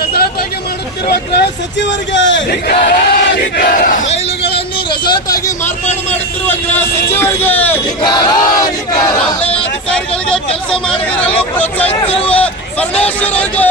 Resort ಮಾಡುತ್ತಿರುವ ಗೃಹ ಸಚಿವರಿಗೆ ರೈಲುಗಳನ್ನು ರೆಸಾರ್ಟ್ ಆಗಿ ಮಾರ್ಪಾಡು ಮಾಡುತ್ತಿರುವ ಗೃಹ ಸಚಿವರಿಗೆ ಅಧಿಕಾರಿಗಳಿಗೆ ಕೆಲಸ ಮಾಡಿದಿರಲು ಪ್ರೋತ್ಸಾಹಿಸಿರುವ ಪರಮೇಶ್ವರರಿಗೆ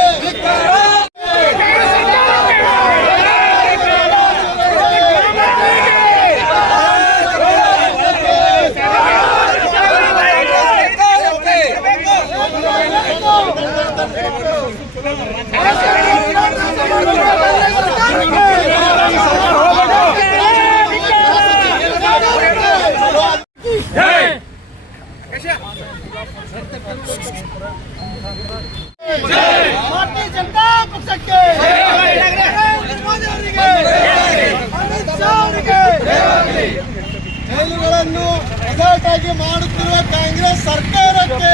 ಭಾರತೀಯ ಜನತಾ ಪಕ್ಷಕ್ಕೆ ಮಾಡುತ್ತಿರುವ ಕಾಂಗ್ರೆಸ್ ಸರ್ಕಾರಕ್ಕೆ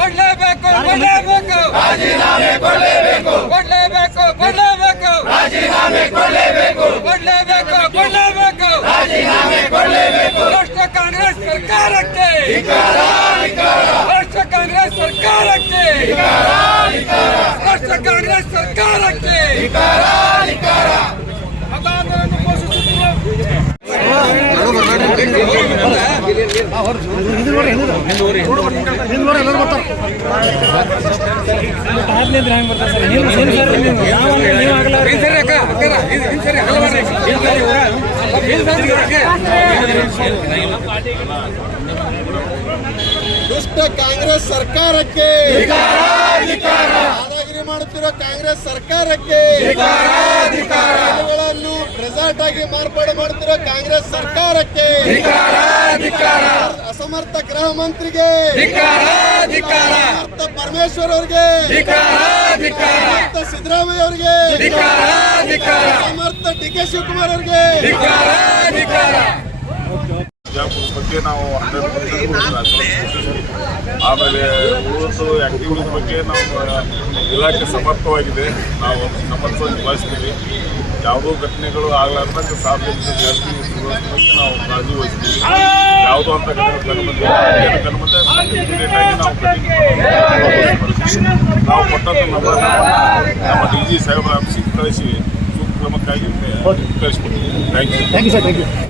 ಕೊಡ್ಲೇಬೇಕು ಕೊಡ್ಲೇಬೇಕು ಕೊಡ್ಲೇಬೇಕು ಕೊಡ್ಲೇಬೇಕು ಕೊಡ್ಲೇಬೇಕು ಕೊಡ್ಲೇಬೇಕು ಕೊಡ್ಲೇಬೇಕು ರಾಷ್ಟ್ರ ಕಾಂಗ್ರೆಸ್ ಸರ್ಕಾರಕ್ಕೆ. ರಾಷ್ಟ್ರ ಕಾಂಗ್ರೆಸ್ ಸರ್ಕಾರಕ್ಕೆ. ರಾಷ್ಟ್ರ ಕಾಂಗ್ರೆಸ್ ಸರ್ಕಾರಕ್ಕೆ. ಹಿಂದ್ ಘೋಷಿಸುತ್ತಿರುವ ದುಷ್ಟ ಕಾಂಗ್ರೆಸ್ ಸರ್ಕಾರಕ್ಕೆ. ದಾದಾಗಿರಿ ಮಾಡುತ್ತಿರೋ ಕಾಂಗ್ರೆಸ್ ಸರ್ಕಾರಕ್ಕೆ. ರೆಸಾರ್ಟ್ ಆಗಿ ಮಾರ್ಪಾಡು ಮಾಡುತ್ತಿರುವ ಕಾಂಗ್ರೆಸ್ ಸರ್ಕಾರಕ್ಕೆ. ಅಸಮರ್ಥ ಗೃಹ ಮಂತ್ರಿಗೆ. ಅಸಮರ್ಥ ಪರಮೇಶ್ವರ್ ಅವರಿಗೆ. ಸಿದ್ದರಾಮಯ್ಯ ಅವರಿಗೆ. ಡಿ ಕೆ ಶಿವಕುಮಾರ್ ಅವರಿಗೆ. ಬಗ್ಗೆ ನಾವು ಹಂಡ್ರೆಡ್ ಪರ್ಸೆಂಟ್ ಆಮೇಲೆ ಉಳಿದು ಆಕ್ಟಿವಿಟೀಸ್ ಬಗ್ಗೆ ನಾವು ಇಲಾಖೆ ಸಮರ್ಥವಾಗಿದೆ. ನಾವು ಸಮರ್ಥವಾಗಿ ನಿಭಾಯಿಸ್ತೀವಿ. ಯಾವುದೋ ಘಟನೆಗಳು ಆಗಲಾರ್ದಂಗೆ ಸಾರ್ವಜನಿಕ ಜಾಸ್ತಿ ಬಗ್ಗೆ ನಾವು ಕಾಳಜಿ ವಹಿಸ್ತೀವಿ. ಯಾವುದೋ ಅಂತ ಘಟನೆ immediate ಆಗಿ ನಾವು ನಾವು ಕೊಟ್ಟಂತ ನಮ್ಮ ನಮ್ಮ ಡಿ ಜಿ ಸಾಹೇಬರ ನಮ್ಮ ಕಾರ್ಯಕ್ರಮ thank you sir thank you